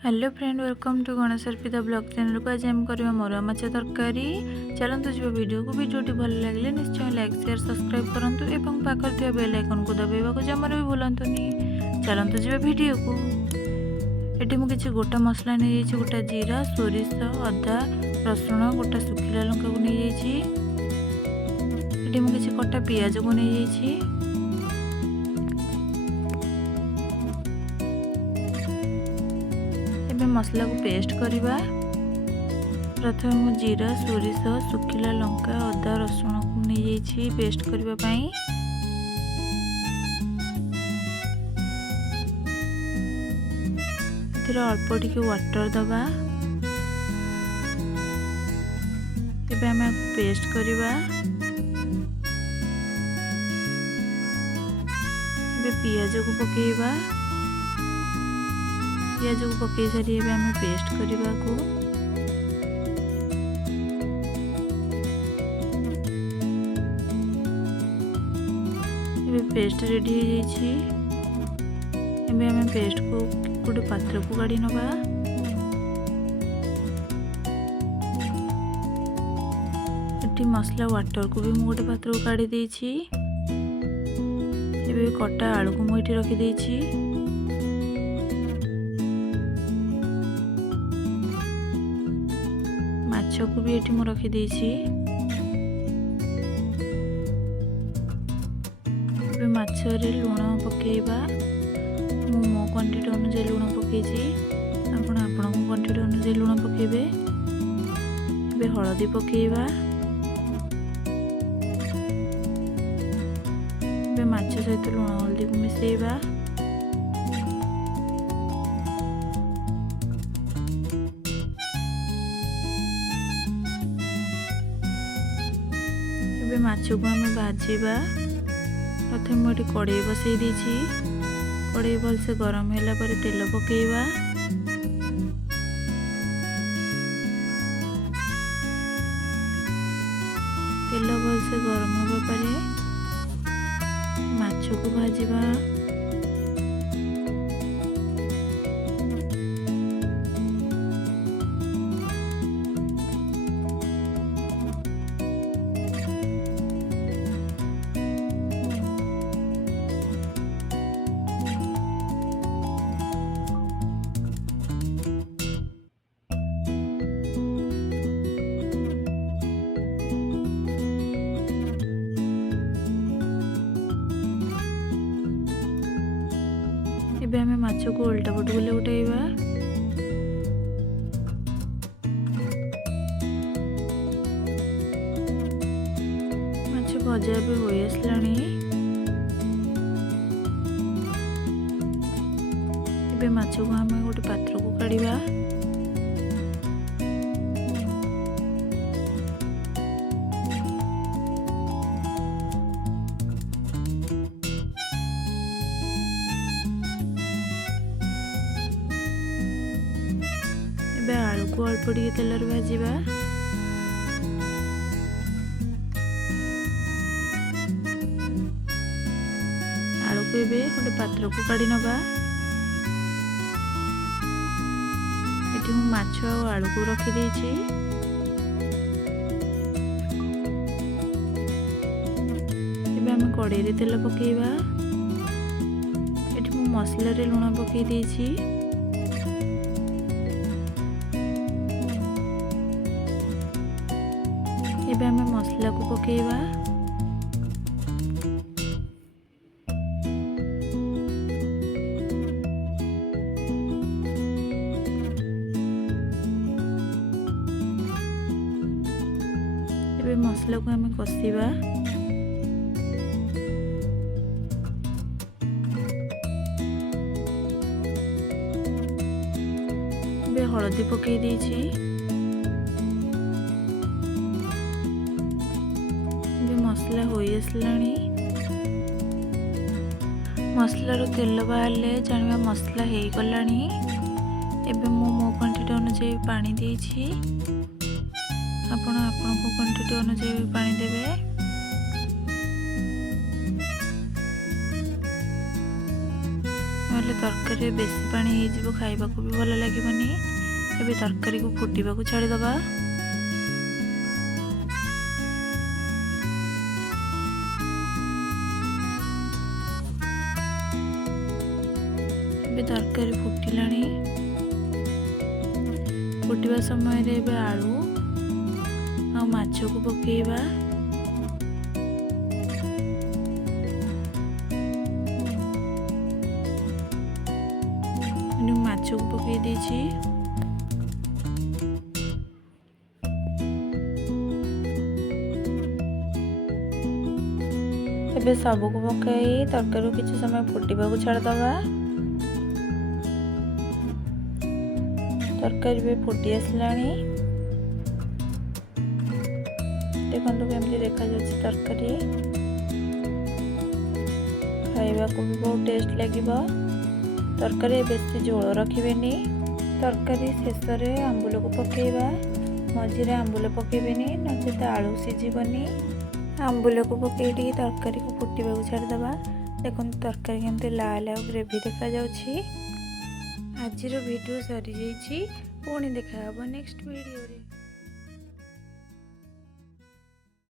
Hello friend, welcome to Ganesh Arpita blog channel को। आज आम करवा मोरा माछ तरकारी। चलतु जी वीडियो को। वीडियोटी भल लगे निश्चय लाइक शेयर सब्सक्राइब करूँ और पाखर बेल आइकन को दबाइबा जमार भी भूलुनी। चलतु जी वीडियो को। ये मुझे गोटा मसला नहीं जाइए, गोटा जीरा सोरिष अदा रसुण गोटा सुखिला लंका को नहीं जाइए। मुझे कटा पियाज को नहीं जाइए। मसला को पेस्ट करवा। प्रथम मु जीरा सोरिष सुखिला लंका अदा रसुण को नहीं जाइए पेस्ट करने पाई। अल्प टिके वाटर दबा। आम पेस्ट करवा। पियाज को पकेवा। पियाज को पकई सारी आम पेस्ट करने को। पेस्ट रेडी हो जाइए। आम पेस्ट को गोटे पात्र को काढ़ी नवा। मसला वाटर को भी मुझे गोटे पात्र को काढ़ी देछि। कटा आलू को मुझे रखी माछ को भी ये रखी माछरे लुण पकेवा। मो क्वांटिटी अनुसार लुण पकई आपण क्वांटिटी अनुसार लुण पकेबे। हलदी पकेवा। माछ सहित लुण हल्दी को मिसेवा। माछ को आम भाजवा। प्रथम मुझे कड़े बसई देछि। कड़े भलसे गरम होला पर तेल पकेवा। तेल भलसे गरम होगा पर माछ को भाजवा। आम माछ को उल्टा पट को उठाइबा। माछ भजा भी हो आसलानी। माछ को आम गोटे पात्र को काढ़ा। आलू को अल्प टिके तेल भाजवा। आलू को गोटे पात्र को काढ़ी नवा। ये माछ और आलू को रखी देछि। आम कड़े तेल पकेवा। ये मसला रे लुण पकई देछि। एबे आम मसला को पकेवा। एबे मसला को आम कषिबा। एबे हळदी पकई देछि। मसला हो आसलानी। मसलार तेल बाहर जाना मसला हो गलानी। एबे मो क्वांटिटी अनुसार पानी देछि। आपण क्वांटिटी अनुसार पानी देबे। ନହେଲେ ତରକାରୀରେ ବେଶୀ ପାଣି ହେଇଯିବ, ଖାଇବାକୁ ବି ଭଲ ଲାଗିବନି। ଏବେ ତରକାରୀକୁ ଫୁଟିବାକୁ ଛାଡ଼ିଦେବା। ଏବେ ତରକାରୀ ଫୁଟିଲାଣି। ଫୁଟିବା ସମୟରେ ଏବେ ଆଳୁ ଆଉ ମାଛକୁ ପକେଇବା। ମାଛକୁ ପକେଇ ଦେଇଛି। ଏବେ ସବୁକୁ ପକାଇ ତରକାରୀକୁ କିଛି ସମୟ ଫୁଟିବାକୁ ଛାଡ଼ିଦେବା। ତରକାରୀ ବି ଫୁଟି ଆସିଲାଣି। ଦେଖନ୍ତୁ କେମିତି ଦେଖାଯାଉଛି ତରକାରୀ। ଖାଇବାକୁ ବି ବହୁତ ଟେଷ୍ଟ ଲାଗିବ। ତରକାରୀ ବେଶୀ ଝୋଳ ରଖିବେନି। ତରକାରୀ ଶେଷରେ ଆମ୍ବୁଲକୁ ପକାଇବା। ମଝିରେ ଆମ୍ବୁଲ ପକାଇବେନି, ନଚେତ ଆଳୁ ସିଝିବନି। ଆମ୍ବୁଲକୁ ପକାଇ ଟିକେ ତରକାରୀକୁ ଫୁଟିବାକୁ ଛାଡ଼ିଦେବା। ଦେଖନ୍ତୁ ତରକାରୀ କେମିତି ଲାଲ ଆଉ ଗ୍ରେଭି ଦେଖାଯାଉଛି। ଆଜିର ଭିଡ଼ିଓ ସରିଯାଇଛି। ପୁଣି ଦେଖା ହେବ ନେକ୍ସଟ ଭିଡ଼ିଓରେ।